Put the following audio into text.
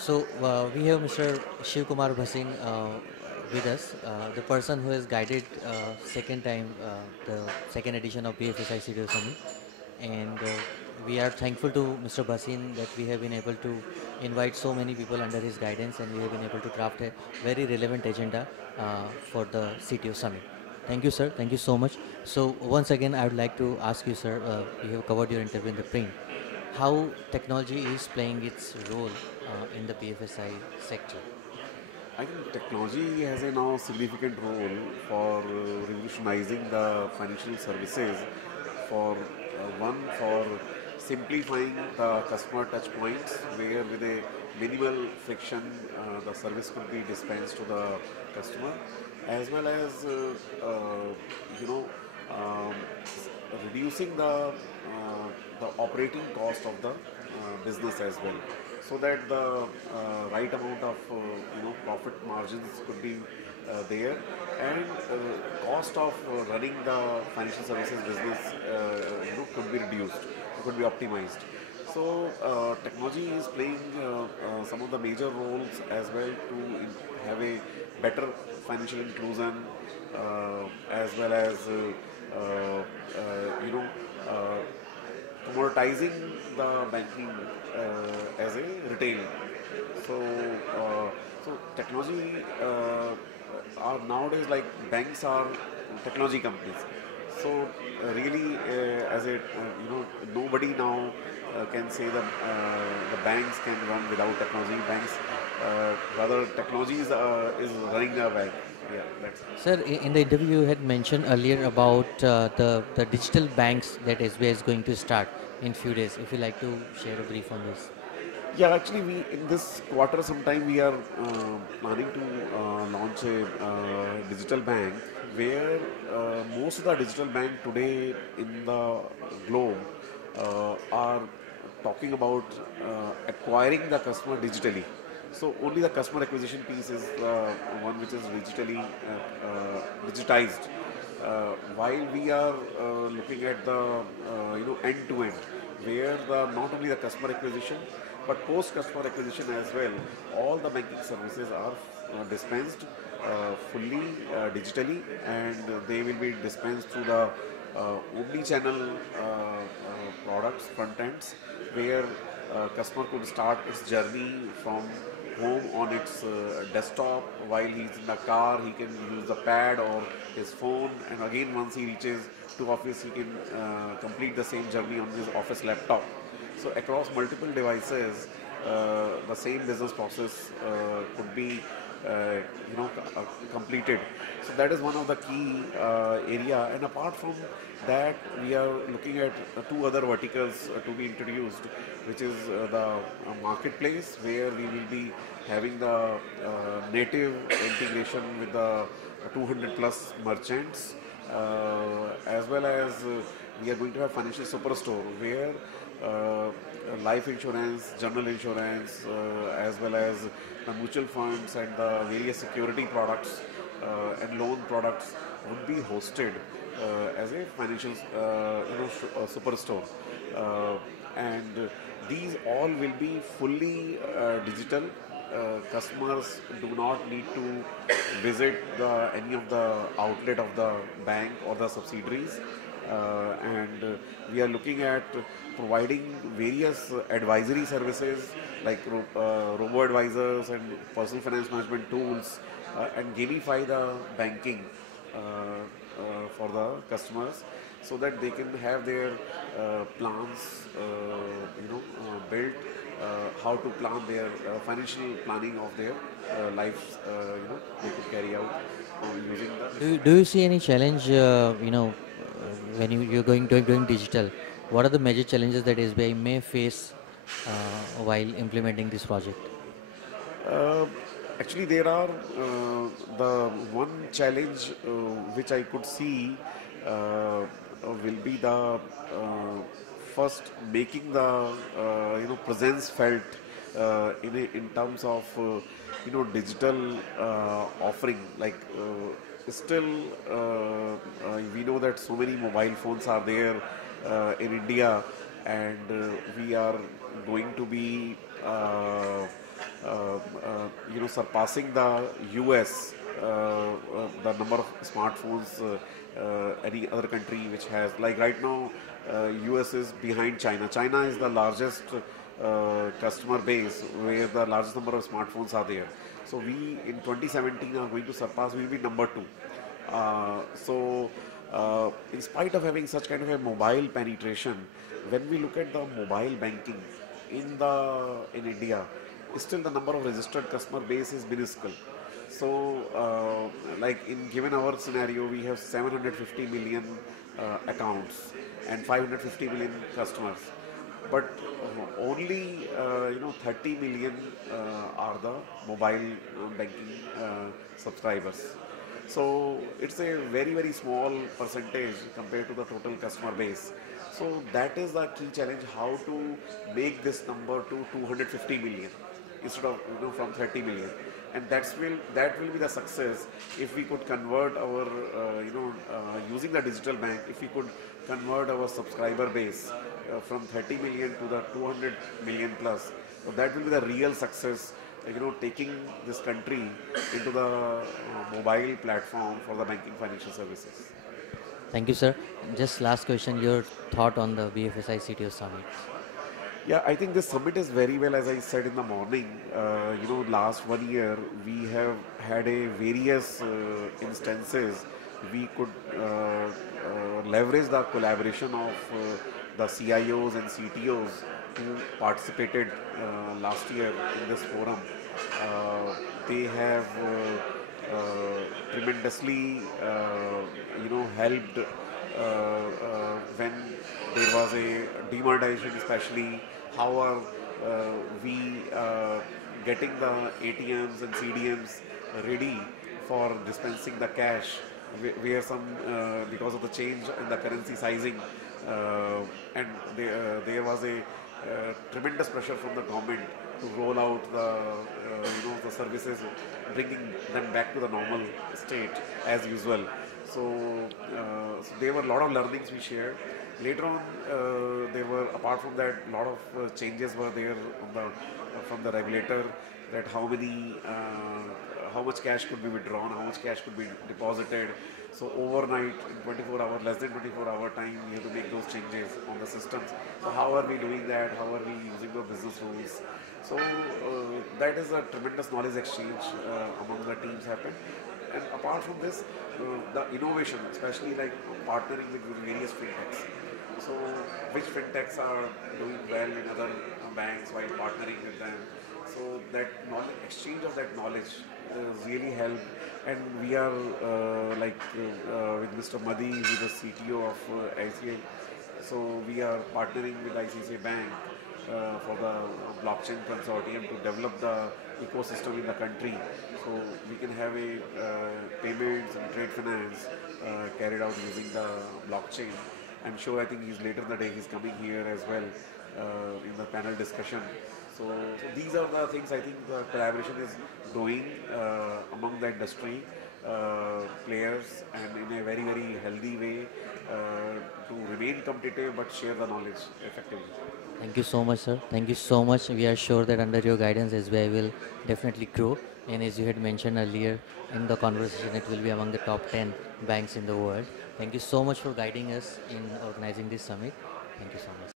So we have Mr. Shiv Kumar Bhasin with us, the person who has guided second time the second edition of BFSI CTO Summit, and we are thankful to Mr. Bhasin that we have been able to invite so many people under his guidance, and we have been able to craft a very relevant agenda for the CTO Summit. Thank you, sir. Thank you so much. So once again, I would like to ask you, sir. We have covered your interview in the print, how technology is playing its role in the BFSI sector. I think technology has a now significant role for revolutionizing the financial services. For simplifying the customer touch points, where with a minimal friction, the service could be dispensed to the customer, as well as you know um, reducing the operating cost of the business as well, so that the right amount of profit margins could be there, and cost of running the financial services business could be reduced, could be optimized. So technology is playing some of the major roles as well to have a better financial inclusion, as well as you know uh, commoditizing the banking as a retail. So, technology are nowadays, like, banks are technology companies. So really, as a nobody now can say that the banks can run without technology. Banks, rather, technology is running their bank. Yeah, that's. Sir, in the interview you had mentioned earlier about the digital banks that SBI is going to start in few days. If you like to share a brief on this. Yeah, actually, we in this quarter sometime we are planning to launch a digital bank, where most of the digital bank today in the globe are talking about acquiring the customer digitally. So only the customer acquisition piece is one which is digitally digitized. While we are looking at the end to end, where the not only the customer acquisition but post customer acquisition as well, all the banking services are dispensed fully digitally, and they will be dispensed through the omni-channel products front ends, where customer could start its journey from home on its desktop. While he's in the car, he can use the pad or his phone, and again once he reaches to office, he can complete the same journey on his office laptop. So across multiple devices, the same business process could be completed. So that is one of the key area. And apart from that, we are looking at two other verticals to be introduced, which is the marketplace, where we will be having the native integration with the 200 plus merchants, as well as we are going to have financial superstore, where life insurance, general insurance, as well as the mutual funds and the various security products and loan products would be hosted as a financial superstore. And these all will be fully digital. Customers do not need to visit any of the outlet of the bank or the subsidiaries, and we are looking at providing various advisory services, like robo advisors and personal finance management tools, and gamify the banking for the customers, so that they can have their plans built, how to plan their financial planning of their lives, they could carry out using the different. Do you see any challenge, when you're going digital? What are the major challenges that SBI may face while implementing this project? Uh, Actually, there are the one challenge which I could see will be the first making the presence felt in terms of digital offering. Like, still, we know that so many mobile phones are there in India, and we are going to be surpassing the US, the number of smartphones any other country which has. Like right now, US is behind China. China is the largest customer base where the largest number of smartphones are there. So we in 2017 are going to surpass. We will be number two. In spite of having such kind of a mobile penetration, when we look at the mobile banking in India, still the number of registered customer base is minuscule. So, like in given our scenario, we have 750 million accounts and 550 million customers, but only 30 million are the mobile banking subscribers. So it's a very small percentage compared to the total customer base. So that is the key challenge: how to make this number to 250 million instead of from 30 million. And that will be the success if we could convert our using the digital bank. If we could convert our subscriber base from 30 million to the 200 million plus, so that will be the real success, taking this country into the mobile platform for the banking financial services. Thank you, sir. Just last question, your thought on the BFSI CTO summit. Yeah, I think this summit is very well, as I said in the morning. Last 1 year we have had a various instances. We could leverage the collaboration of the CIOs and CTOs who participated last year in this forum. Uh, they have tremendously, helped when there was a demonetization, especially how are we getting the ATMs and CDMs ready for dispensing the cash, where some because of the change in the currency sizing, and there was a tremendous pressure from the government to roll out the services, bringing them back to the normal state as usual. So there were a lot of learnings we shared. Later on, there were, apart from that, a lot of changes were there from the regulator, that how much cash could be withdrawn, how much cash could be deposited. So overnight, in 24 hours, less than 24-hour time, we have to make those changes on the systems. So how are we doing that? How are we using the business rules? So that is a tremendous knowledge exchange among the teams happened. And apart from this, the innovation, especially like partnering with various fintechs. So which fintechs are doing well in other banks while partnering with them. So that knowledge, exchange of that knowledge really helped. And we are with Mr. Madi, who is the CTO of ICA. So we are partnering with ICICI Bank for the blockchain consortium to develop the ecosystem in the country. So we can have a payments and trade finance carried out using the blockchain. I'm sure, I think he's later in the day, he's coming here as well in the panel discussion. So these are the things I think the collaboration is growing among the industry players, and in a very healthy way to remain competitive but share the knowledge effectively. Thank you so much, sir. Thank you so much. We are sure that under your guidance, SBI will definitely grow. And as you had mentioned earlier in the conversation, it will be among the top 10 banks in the world. Thank you so much for guiding us in organizing this summit. Thank you so much.